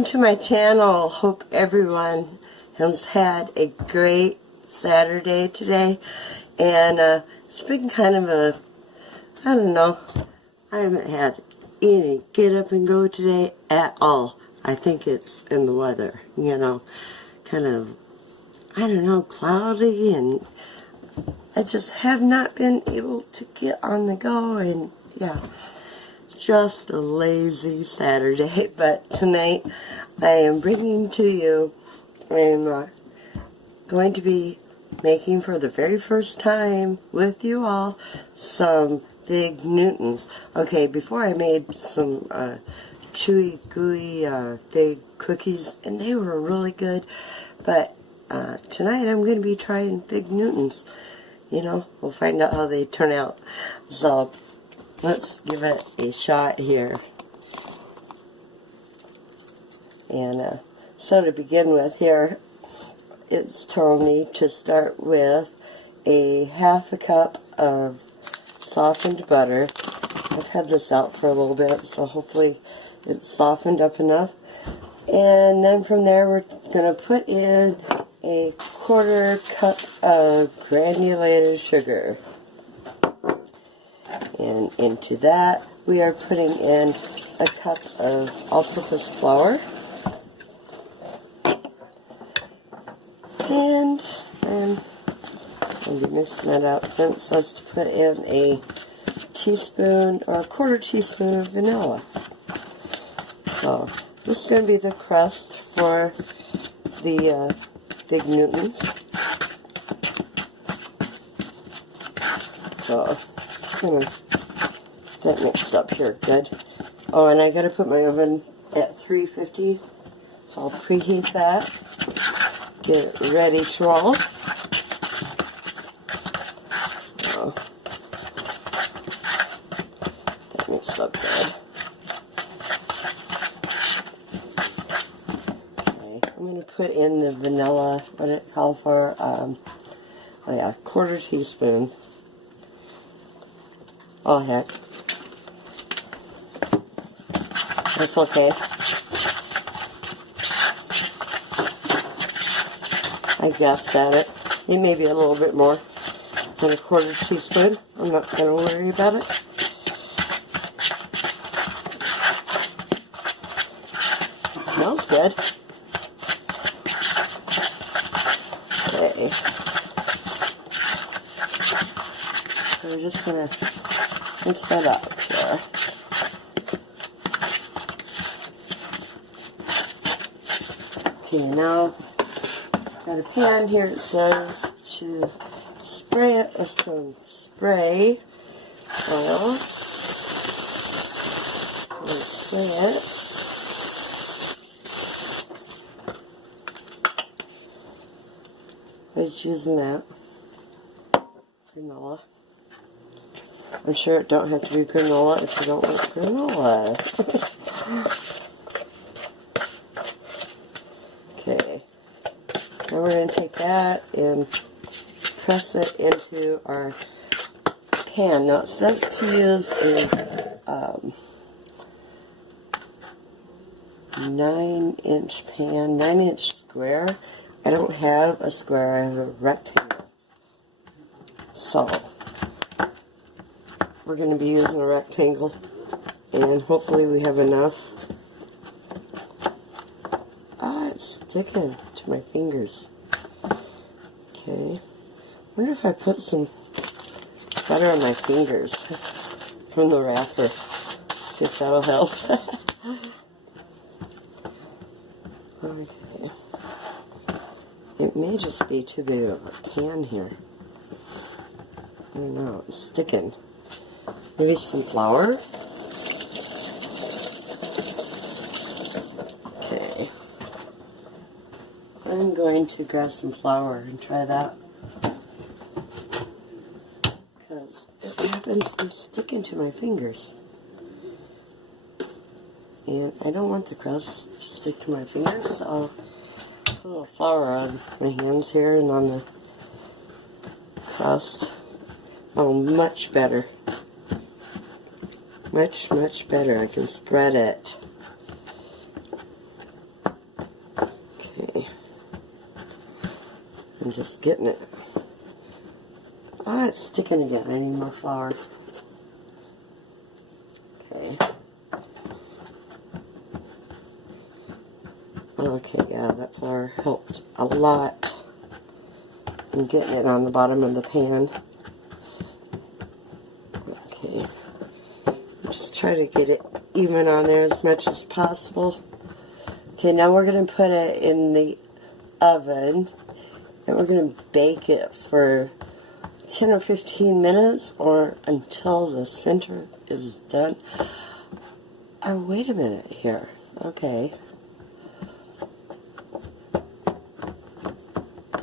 Welcome to my channel. Hope everyone has had a great Saturday today. And it's been kind of a, I don't know, I haven't had any get up and go today at all. I think it's in the weather, you know, kind of, I don't know, cloudy, and I just have not been able to get on the go, and yeah, just a lazy Saturday. But tonight I am bringing to you, I'm going to be making for the very first time with you all some Fig Newtons. Okay, before I made some chewy, gooey fig cookies, and they were really good, but tonight I'm going to be trying Fig Newtons. You know, we'll find out how they turn out. So let's give it a shot here. And so to begin with here, it's telling me to start with a half a cup of softened butter. I've had this out for a little bit, so hopefully it's softened up enough. And then from there we're going to put in a 1/4 cup of granulated sugar. And into that we are putting in a cup of all-purpose flour. And I'll be mixing that up. Then it says to put in a teaspoon or a 1/4 teaspoon of vanilla. So this is going to be the crust for the Fig Newtons. So just going to get that mixed up here good. Oh, and I got to put my oven at 350, so I'll preheat that. Get it ready to roll. So that mixed up good. Okay, I'm going to put in the vanilla, what did it call for? Oh yeah, 1/4 teaspoon. Oh heck. That's okay. I guessed at it. It may be a little bit more than a 1/4 teaspoon. I'm not going to worry about it. It smells good. Okay. So we're just going to mix that up here. Okay, now got a pan here. It says to spray it with some spray oil. Spray it. I was using that granola. I'm sure it don't have to be granola if you don't want granola. Okay. Now we're going to take that and press it into our pan. Now it says to use a 9-inch pan, 9-inch square. I don't have a square, I have a rectangle. So we're going to be using a rectangle, and hopefully we have enough. It's sticking to my fingers. Okay. I wonder if I put some butter on my fingers from the wrapper. See if that'll help. Okay. It may just be too big of a pan here. I don't know. It's sticking. Maybe some flour. Okay. I'm going to grab some flour and try that, because it happens to stick into my fingers, and I don't want the crust to stick to my fingers, so I'll put a little flour on my hands here and on the crust. Oh, much better. Much, much better. I can spread it. I'm just getting it. Ah, it's sticking again. I need more flour. Okay. Okay, yeah, that flour helped a lot in getting it on the bottom of the pan. Okay. Just try to get it even on there as much as possible. Okay, now we're going to put it in the oven, and we're going to bake it for 10 or 15 minutes or until the center is done. Oh, wait a minute here. Okay.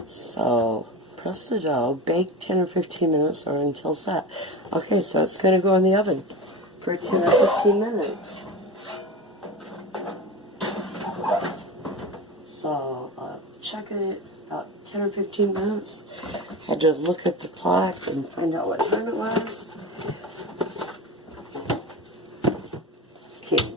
So, press the dough, bake 10 or 15 minutes or until set. Okay, so it's going to go in the oven for 10 or 15 minutes. So, check it out 10 or 15 minutes. Had to look at the clock and find out what time it was. Okay,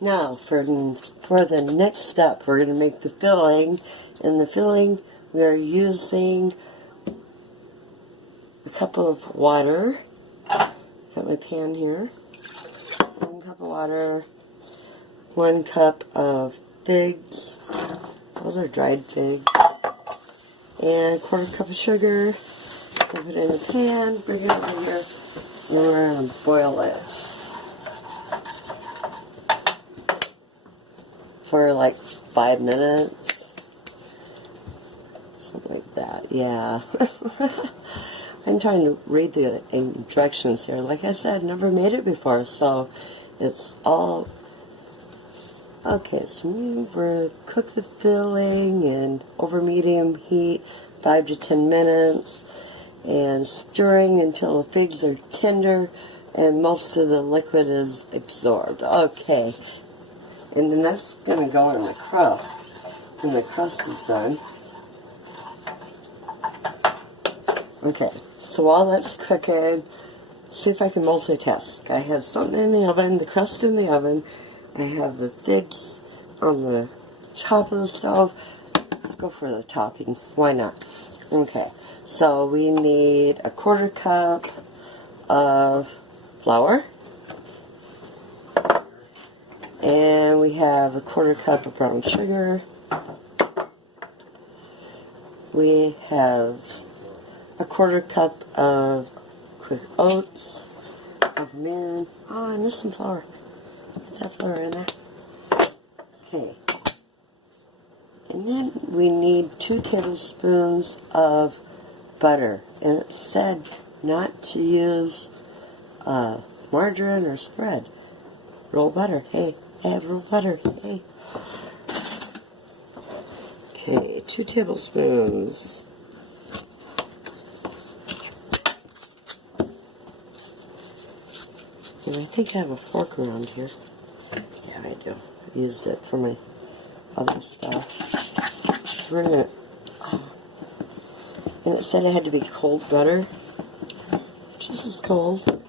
now for the next step, we're going to make the filling. In the filling, we are using a cup of water. Got my pan here. 1 cup of water. 1 cup of figs. Those are dried figs. And 1/4 cup of sugar. Put it in the pan, bring it over here, and we're going to boil it for like 5 minutes. Something like that, yeah. I'm trying to read the directions here. Like I said, never made it before, so it's all... Okay, so we're cook the filling and over medium heat, 5 to 10 minutes, and stirring until the figs are tender and most of the liquid is absorbed. Okay, and then that's going to go in the crust when the crust is done. Okay, so while that's cooking, see if I can multitask. I have something in the oven, the crust in the oven. I have the figs on the top of the stove. Let's go for the topping. Why not? Okay, so we need a 1/4 cup of flour. And we have a 1/4 cup of brown sugar. We have a 1/4 cup of quick oats. Oh, I missed some flour. Put that flour in there. Okay. And then we need 2 tablespoons of butter. And it said not to use margarine or spread. Roll butter. Hey, I have roll butter. Hey. Okay, 2 tablespoons. And I think I have a fork around here. Yeah, I do. I used it for my other stuff. So we're gonna, and it said it had to be cold butter. Just as cold.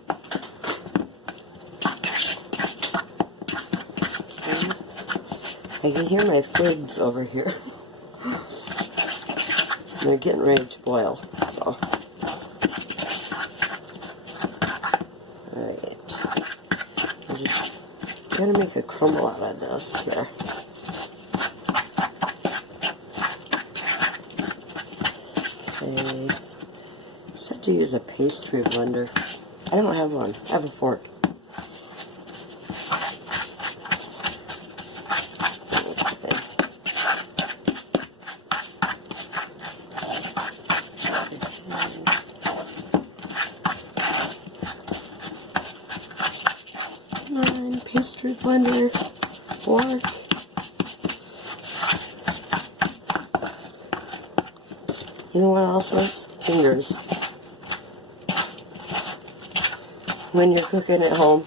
Okay. I can hear my figs over here. They're getting ready to boil, so. Alright. I'm just going to make a crumble out of this here. Okay. I said to use a pastry blender. I don't have one. I have a fork. Come on, pastry blender, fork. You know what else works? Fingers. When you're cooking at home.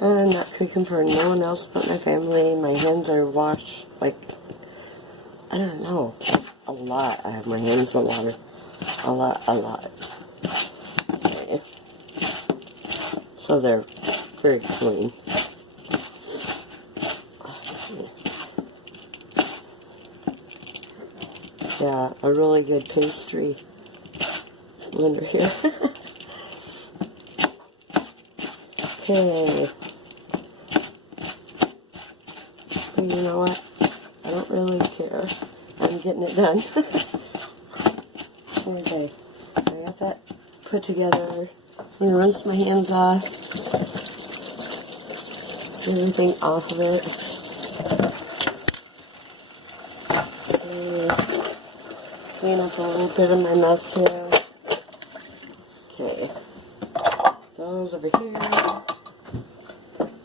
I'm not cooking for no one else but my family. My hands are washed, like, I don't know, a lot. I have my hands in water. A lot. Okay. So they're very clean. Yeah, a really good pastry blender here. Okay. But you know what? I don't really care. I'm getting it done. Okay. I got that put together. I'm going to rinse my hands off. Get everything off of it. Clean up a little bit of my mess here. Okay. Those over here.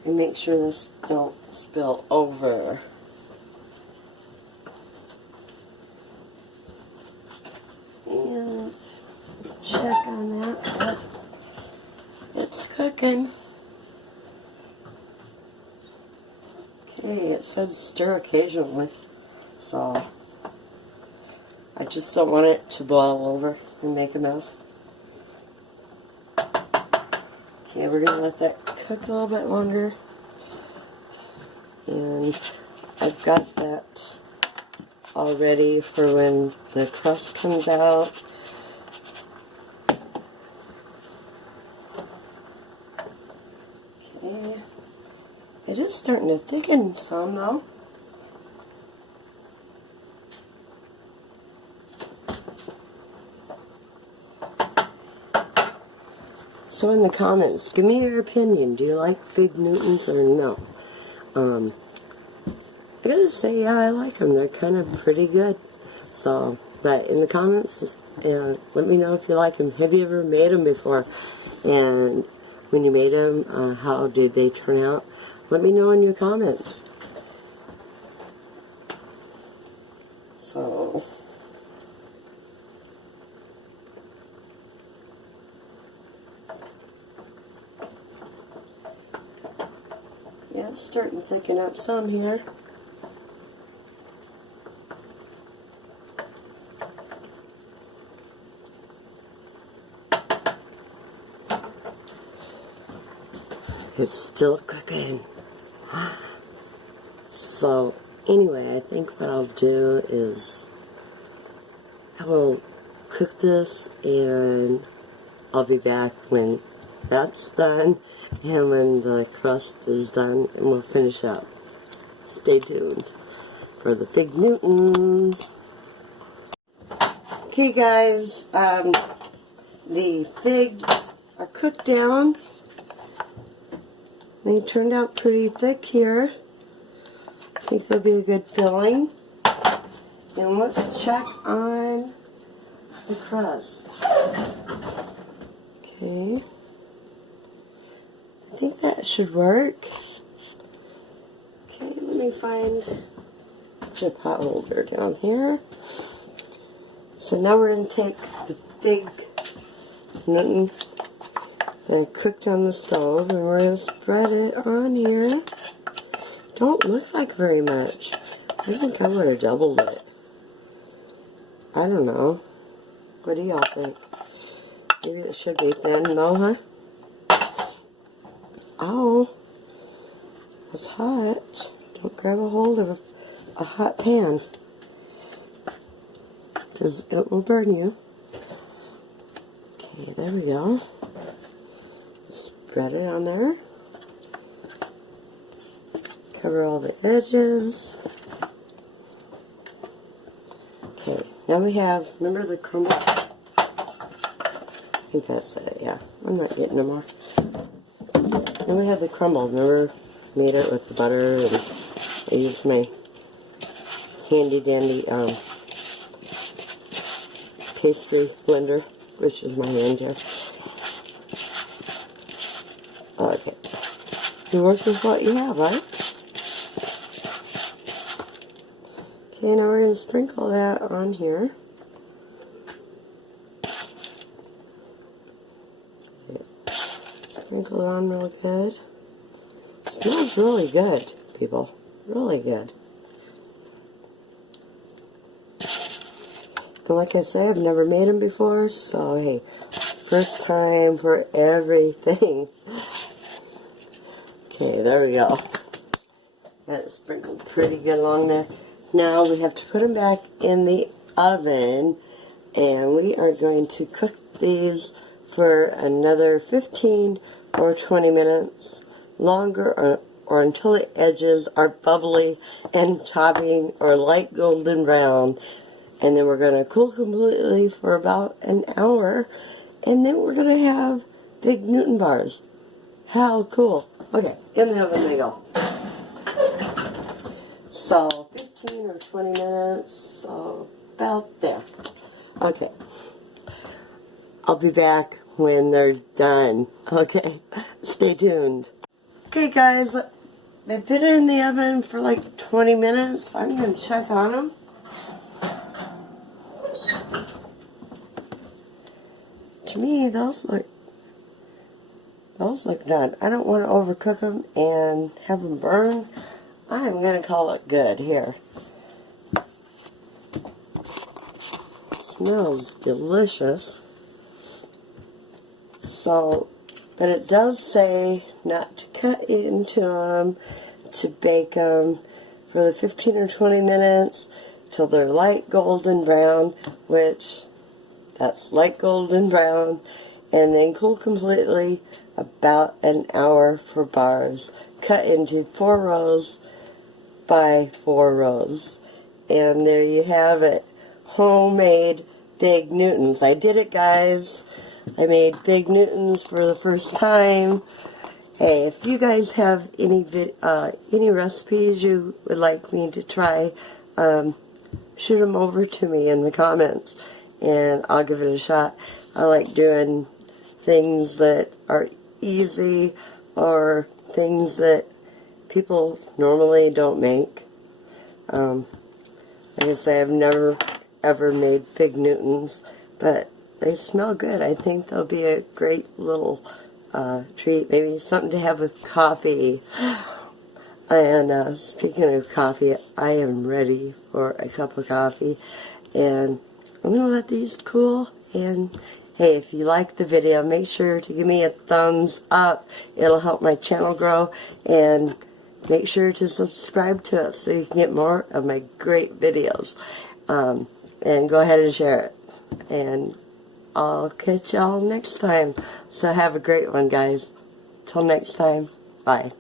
And make sure this don't spill over. And check on that. It's cooking. Okay, it says stir occasionally. So I just don't want it to boil over and make a mess. Okay, we're going to let that cook a little bit longer. And I've got that all ready for when the crust comes out. Okay. It is starting to thicken some though. So in the comments, give me your opinion. Do you like Fig Newtons or no? I gotta say, yeah, I like them. They're kind of pretty good. So, but in the comments, let me know if you like them. Have you ever made them before? And when you made them, how did they turn out? Let me know in your comments. So, yeah, it's starting to thicken up some here. It's still cooking. So, anyway, I think what I'll do is I will cook this and I'll be back when that's done and when the crust is done and we'll finish up. Stay tuned for the Fig Newtons. Okay guys, the figs are cooked down. They turned out pretty thick here. I think they'll be a good filling. And let's check on the crust. Okay. I think that should work. Okay, let me find the pot holder down here. So now we're going to take the Fig Newton that I cooked on the stove and we're going to spread it on here. Don't look like very much. I think I would have doubled it. I don't know. What do y'all think? Maybe it should be thin though, huh? Oh, it's hot. Don't grab a hold of a hot pan, because it will burn you. Okay, there we go. Spread it on there. Cover all the edges. Okay, now we have, remember the crumble? I think that's it, yeah. I'm not getting no more. Then we have the crumble. Remember, made it with the butter, and I used my handy dandy pastry blender, which is my hand here. Okay. You work with what you have, right? Okay, now we're going to sprinkle that on here. Okay. Sprinkle it on real good. Smells really good, people. Really good. And like I say, I've never made them before, so hey, first time for everything. Okay, there we go. Got it sprinkled pretty good along there. Now we have to put them back in the oven, and we are going to cook these for another 15 or 20 minutes longer, or until the edges are bubbly and choppy or light golden brown. And then we're going to cool completely for about an hour, and then we're going to have big Newton bars. How cool. Okay, in the oven they go. So 15 or 20 minutes, so about there. Okay, I'll be back when they're done. Okay, stay tuned. Okay guys, they've been in the oven for like 20 minutes. I'm going to check on them. To me, those look done. I don't want to overcook them and have them burn. I'm going to call it good here. It smells delicious. So, but it does say not to cut into them, to bake them for the 15 or 20 minutes till they're light golden brown, which that's light golden brown, and then cool completely about an hour for bars. Cut into 4 rows by 4 rows. And there you have it. Homemade Big Newtons. I did it, guys. I made Big Newtons for the first time. Hey, if you guys have any recipes you would like me to try, shoot them over to me in the comments, and I'll give it a shot. I like doing things that are easy, or things that people normally don't make. Like I say, I've never ever made Big Newtons, but they smell good. I think they'll be a great little treat, maybe something to have with coffee. And speaking of coffee, I am ready for a cup of coffee, and I'm going to let these cool. And hey, if you like the video, make sure to give me a thumbs up. It'll help my channel grow, and make sure to subscribe to it so you can get more of my great videos. And go ahead and share it. And I'll catch y'all next time. So have a great one, guys. Till next time, bye.